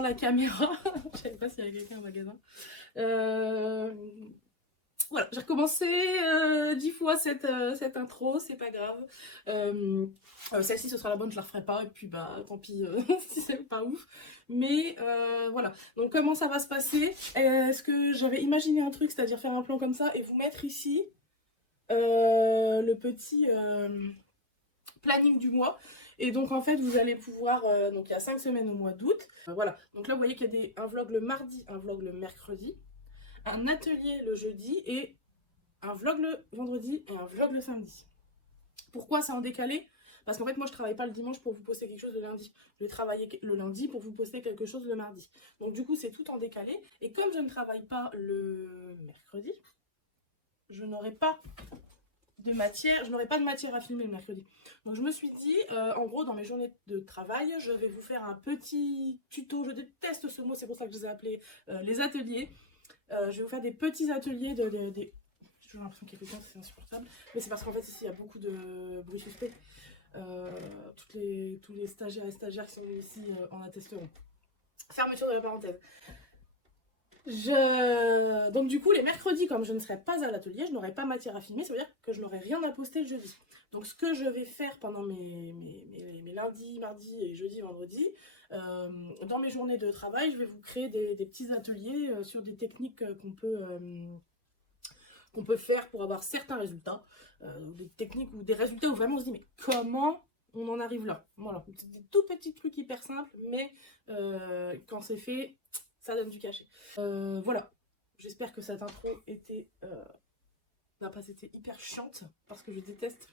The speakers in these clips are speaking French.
devant la caméra. Je savais pas s'il y avait quelqu'un au magasin. Voilà, j'ai recommencé 10 fois cette intro, c'est pas grave. Celle-ci, ce sera la bonne, je la referai pas, et puis bah tant pis si c'est pas ouf. Mais voilà, donc comment ça va se passer? Est-ce que j'avais imaginé un truc, c'est-à-dire faire un plan comme ça et vous mettre ici le petit planning du mois. Et donc en fait vous allez pouvoir, donc il y a 5 semaines au mois d'août, voilà, donc là vous voyez qu'il y a un vlog le mardi, un vlog le mercredi, un atelier le jeudi et un vlog le vendredi et un vlog le samedi. Pourquoi c'est en décalé? Parce qu'en fait moi je travaille pas le dimanche pour vous poster quelque chose le lundi, je vais travailler le lundi pour vous poster quelque chose le mardi, donc du coup c'est tout en décalé. Et comme je ne travaille pas le mercredi, je n'aurai pas de matière, à filmer le mercredi. Donc je me suis dit, en gros dans mes journées de travail, je vais vous faire un petit tuto, je déteste ce mot, c'est pour ça que je les ai appelés les ateliers. Je vais vous faire des petits ateliers j'ai toujours l'impression qu'il y a quelqu'un, c'est insupportable, mais c'est parce qu'en fait ici il y a beaucoup de bruit suspect. Tous les stagiaires et stagiaires qui sont ici en attesteront. Fermeture de la parenthèse. Donc du coup les mercredis, comme je ne serai pas à l'atelier, je n'aurai pas matière à filmer, ça veut dire que je n'aurai rien à poster le jeudi. Donc ce que je vais faire pendant mes lundis, mardis et jeudi, vendredi, dans mes journées de travail, je vais vous créer des petits ateliers sur des techniques qu'on peut faire pour avoir certains résultats, des techniques ou des résultats où vraiment on se dit mais comment on en arrive là. Voilà, des tout petits trucs hyper simples, mais quand c'est fait, ça donne du cachet. Voilà, j'espère que cette intro n'a pas été hyper chiante, parce que je déteste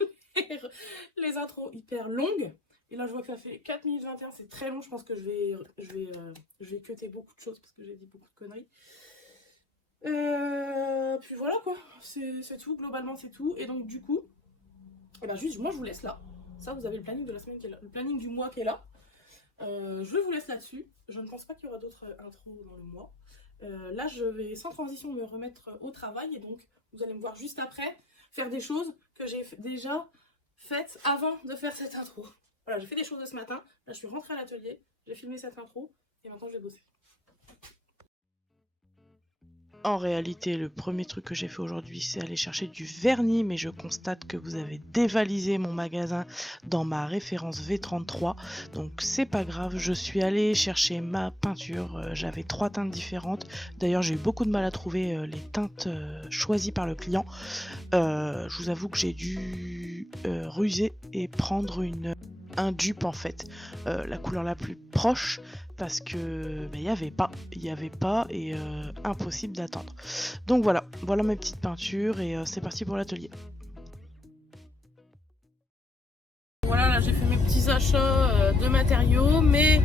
les intros hyper longues. Et là je vois que ça fait 4 minutes 21, c'est très long, je pense que je vais cutter beaucoup de choses parce que j'ai dit beaucoup de conneries. Puis voilà quoi, c'est tout, globalement c'est tout. Et donc du coup, et ben juste moi je vous laisse là. Ça vous avez le planning de la semaine qui est là, le planning du mois qui est là. Je vous laisse là-dessus. Je ne pense pas qu'il y aura d'autres intros dans le mois. Là je vais sans transition me remettre au travail, et donc vous allez me voir juste après faire des choses que j'ai déjà faites avant de faire cette intro. Voilà, j'ai fait des choses de ce matin, là je suis rentrée à l'atelier, j'ai filmé cette intro et maintenant je vais bosser. En réalité, le premier truc que j'ai fait aujourd'hui, c'est aller chercher du vernis, mais je constate que vous avez dévalisé mon magasin dans ma référence V33, donc c'est pas grave. Je suis allée chercher ma peinture, j'avais 3 teintes différentes. D'ailleurs, j'ai eu beaucoup de mal à trouver les teintes choisies par le client. Je vous avoue que j'ai dû ruser et prendre un dupe en fait, la couleur la plus proche, parce que il y avait pas et impossible d'attendre. Donc voilà mes petites peintures, et c'est parti pour l'atelier. Voilà, là j'ai fait mes petits achats de matériaux, mais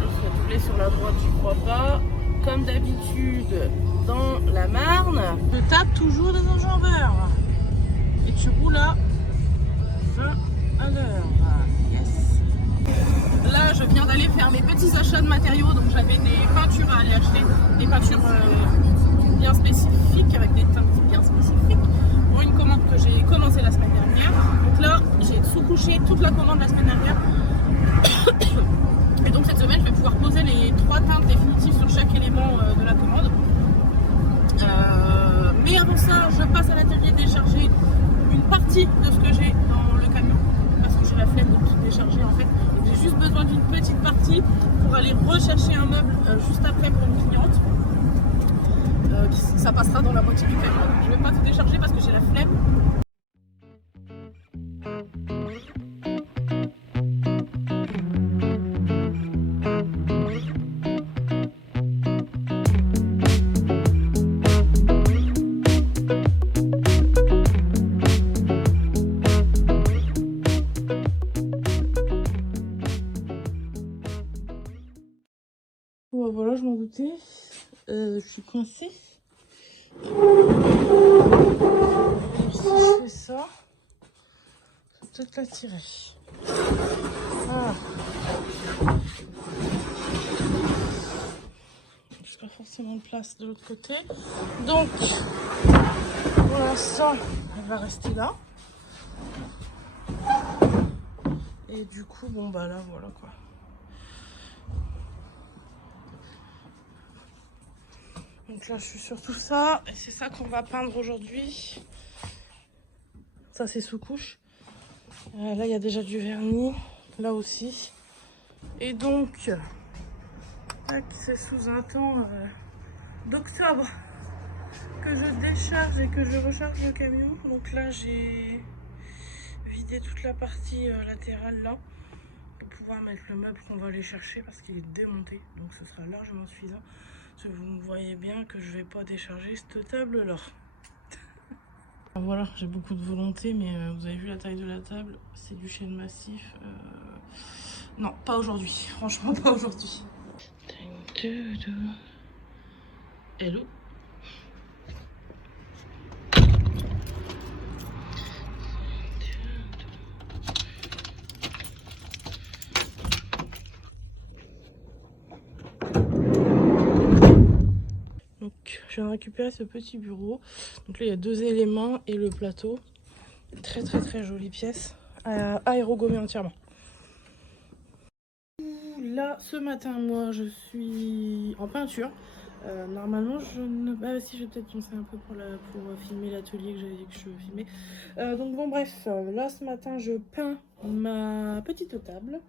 je serai doublé sur la droite, j'y crois pas. Comme d'habitude dans la Marne, je tape toujours des enjambeurs et tu roules à 20 à l'heure. Yes. Là je viens d'aller faire mes petits achats de matériaux, donc j'avais des peintures à aller acheter, des peintures bien spécifiques, avec des teintes bien spécifiques, pour une commande que j'ai commencé la semaine dernière. Donc là j'ai sous-couché toute la commande la semaine dernière. Et donc cette semaine je vais pouvoir poser les 3 teintes définitives sur chaque élément de la commande. Mais avant ça je passe à l'atelier décharger une partie de ce que j'ai dans le camion, parce que j'ai la flemme de tout décharger en fait. J'ai juste besoin d'une petite partie pour aller rechercher un meuble juste après pour une cliente. Ça passera dans la moitié du camion, donc je ne vais pas tout décharger parce que j'ai la flemme. Voilà, je m'en doutais. Je suis coincée. Si je fais ça, je vais peut-être la tirer. Ah. J'ai pas forcément de place de l'autre côté. Donc, pour l'instant, elle va rester là. Et du coup, bon bah là, voilà quoi. Donc là je suis sur tout ça et c'est ça qu'on va peindre aujourd'hui. Ça c'est sous couche. Là il y a déjà du vernis, là aussi. Et donc c'est sous un temps d'octobre que je décharge et que je recharge le camion. Donc là j'ai vidé toute la partie latérale là pour pouvoir mettre le meuble qu'on va aller chercher parce qu'il est démonté, donc ce sera largement suffisant. Parce que vous voyez bien que je vais pas décharger cette table là. Voilà, j'ai beaucoup de volonté, mais vous avez vu la taille de la table, c'est du chêne massif. Non, pas aujourd'hui, franchement pas aujourd'hui. Hello. Donc je viens de récupérer ce petit bureau. Donc là il y a 2 éléments et le plateau. Très très très jolie pièce, aérogommée entièrement. Là ce matin moi je suis en peinture. Normalement je ne... Ah si, je vais peut-être penser un peu pour filmer l'atelier que j'avais dit que je filmais. Donc bon bref, là ce matin je peins ma petite table.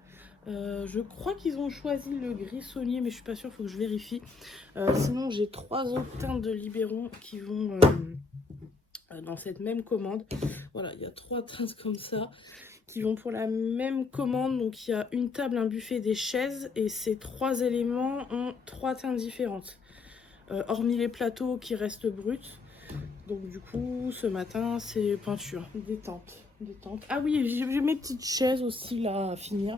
Je crois qu'ils ont choisi le gris saunier, mais je suis pas sûre, faut que je vérifie. Sinon j'ai 3 autres teintes de Libéron qui vont dans cette même commande. Voilà, il y a 3 teintes comme ça qui vont pour la même commande. Donc il y a une table, un buffet, des chaises, et ces 3 éléments ont 3 teintes différentes. Hormis les plateaux qui restent bruts. Donc du coup ce matin c'est peinture, détente. Ah oui, j'ai mes petites chaises aussi là à finir.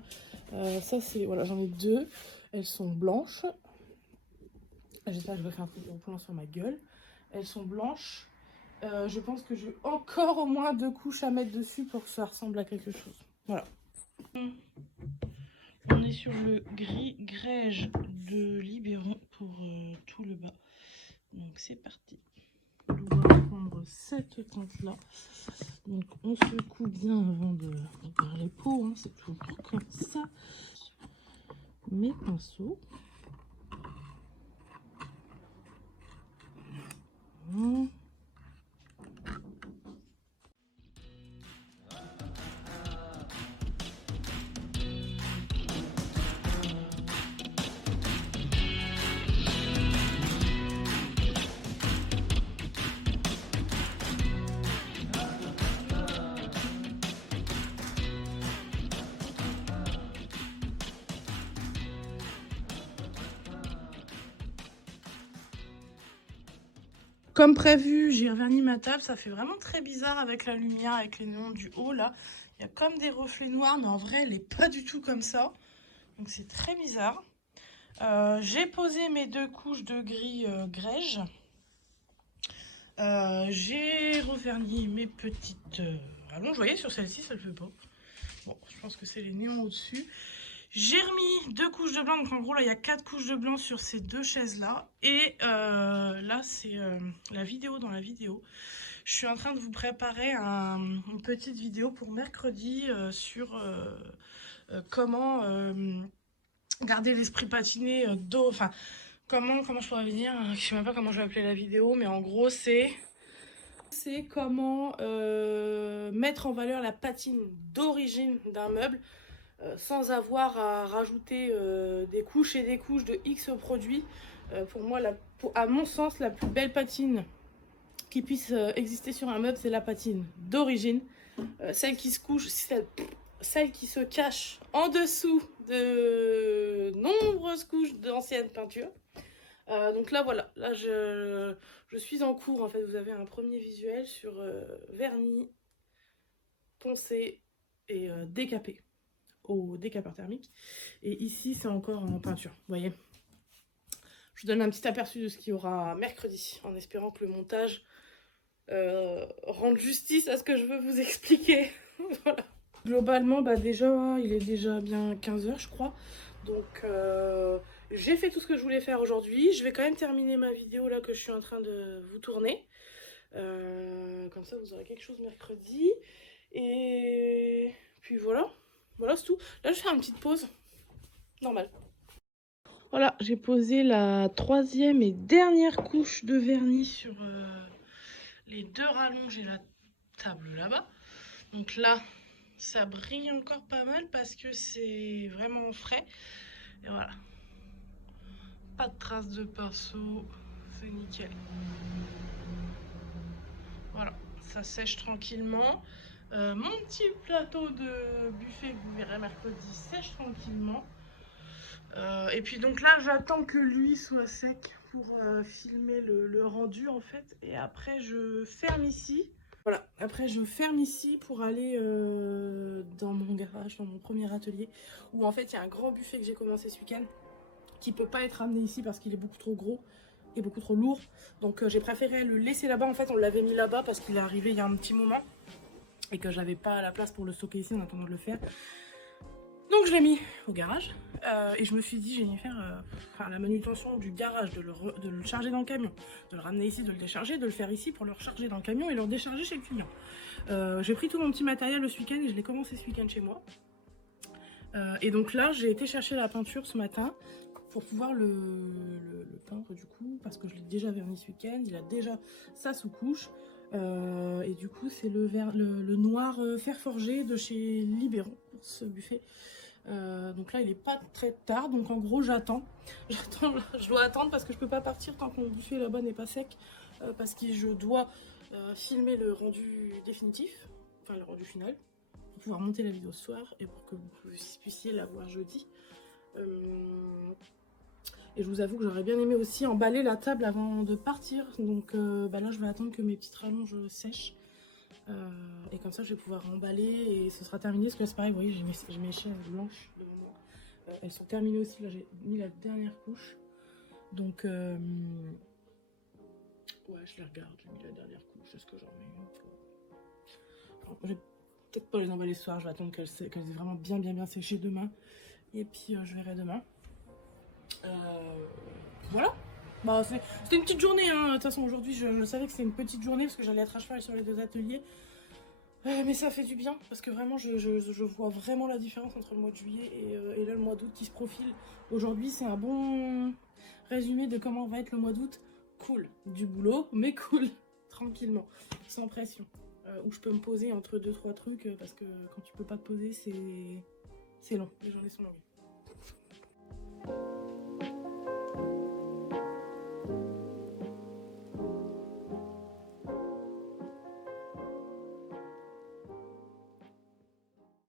Ça c'est, voilà, j'en ai 2, elles sont blanches. J'espère que je vais faire un petit plan sur ma gueule. Elles sont blanches. Je pense que j'ai encore au moins 2 couches à mettre dessus pour que ça ressemble à quelque chose. Voilà. On est sur le gris grège de Libéron pour tout le bas. Donc c'est parti. On va prendre cette teinte là. Donc on secoue bien avant de faire les pots, hein. C'est toujours comme ça. Mes pinceaux. Voilà. Comme prévu, j'ai verni ma table. Ça fait vraiment très bizarre avec la lumière, avec les néons du haut là. Il y a comme des reflets noirs, mais en vrai, elle n'est pas du tout comme ça. Donc c'est très bizarre. J'ai posé mes 2 couches de gris grège. J'ai reverni mes petites... Ah bon, vous voyez, sur celle-ci, ça le fait pas. Bon, je pense que c'est les néons au-dessus. J'ai remis 2 couches de blanc, donc en gros là il y a 4 couches de blanc sur ces 2 chaises là. Et là c'est la vidéo dans la vidéo. Je suis en train de vous préparer une petite vidéo pour mercredi sur comment garder l'esprit patiné d'eau. Enfin, comment je pourrais dire, je sais même pas comment je vais appeler la vidéo, mais en gros c'est comment mettre en valeur la patine d'origine d'un meuble. Sans avoir à rajouter des couches et des couches de X produits. Pour moi, à mon sens, la plus belle patine qui puisse exister sur un meuble, c'est la patine d'origine. Celle qui se couche, celle qui se cache en dessous de nombreuses couches d'anciennes peintures. Donc là, voilà, là je suis en cours. En fait, vous avez un premier visuel sur vernis, poncé et décapé au décapeur thermique. Et ici, c'est encore en peinture, vous voyez. Je vous donne un petit aperçu de ce qu'il y aura mercredi, en espérant que le montage rende justice à ce que je veux vous expliquer. Voilà. Globalement, bah déjà, il est déjà bien 15 h, je crois. Donc, j'ai fait tout ce que je voulais faire aujourd'hui. Je vais quand même terminer ma vidéo là que je suis en train de vous tourner. Comme ça, vous aurez quelque chose mercredi. Et puis voilà. Voilà, c'est tout. Là, je fais une petite pause. Normal. Voilà, j'ai posé la 3e et dernière couche de vernis sur les 2 rallonges et la table là-bas. Donc là, ça brille encore pas mal parce que c'est vraiment frais. Et voilà. Pas de traces de pinceau, c'est nickel. Voilà, ça sèche tranquillement. Mon petit plateau de buffet que vous verrez mercredi sèche tranquillement. Et puis donc là, j'attends que lui soit sec pour filmer le rendu en fait. Et après, je ferme ici. Voilà, après je ferme ici pour aller dans mon garage, dans mon premier atelier, où en fait il y a un grand buffet que j'ai commencé ce week-end, qui peut pas être amené ici parce qu'il est beaucoup trop gros et beaucoup trop lourd. Donc j'ai préféré le laisser là-bas. En fait on l'avait mis là-bas parce qu'il est arrivé il y a un petit moment et que j'avais pas la place pour le stocker ici en attendant de le faire. Donc je l'ai mis au garage et je me suis dit j'ai faire la manutention du garage, de le charger dans le camion, de le ramener ici, de le décharger, de le faire ici pour le recharger dans le camion et le décharger chez le client. J'ai pris tout mon petit matériel ce week-end et je l'ai commencé ce week-end chez moi. Et donc là j'ai été chercher la peinture ce matin pour pouvoir le peindre du coup, parce que je l'ai déjà verni ce week-end, il a déjà sa sous-couche. Et du coup c'est le noir fer forgé de chez Libéron pour ce buffet. Donc là il est pas très tard, donc en gros j'attends, je dois attendre parce que je peux pas partir tant que mon buffet là-bas n'est pas sec, parce que je dois filmer le rendu définitif, enfin le rendu final, pour pouvoir monter la vidéo ce soir et pour que vous puissiez la voir jeudi. Et je vous avoue que j'aurais bien aimé aussi emballer la table avant de partir, donc là je vais attendre que mes petites rallonges sèchent. Et comme ça je vais pouvoir emballer et ce sera terminé, parce que c'est pareil, vous voyez j'ai mes chaînes blanches devant moi, elles sont terminées aussi, là j'ai mis la dernière couche, donc ouais je les regarde, j'ai mis la dernière couche, est-ce que j'en mets une fois. Enfin, je vais peut-être pas les emballer ce soir, je vais attendre qu'elles aient vraiment bien séché demain, et puis je verrai demain. Voilà. Bah, c'était une petite journée, hein. De toute façon aujourd'hui je savais que c'était une petite journée parce que j'allais être à cheval sur les 2 ateliers. Mais ça fait du bien parce que vraiment je vois vraiment la différence entre le mois de juillet et là le mois d'août qui se profile. Aujourd'hui c'est un bon résumé de comment va être le mois d'août. Cool, du boulot mais cool, tranquillement, sans pression. Où je peux me poser entre 2-3 trucs parce que quand tu peux pas te poser c'est long, les journées sont longues.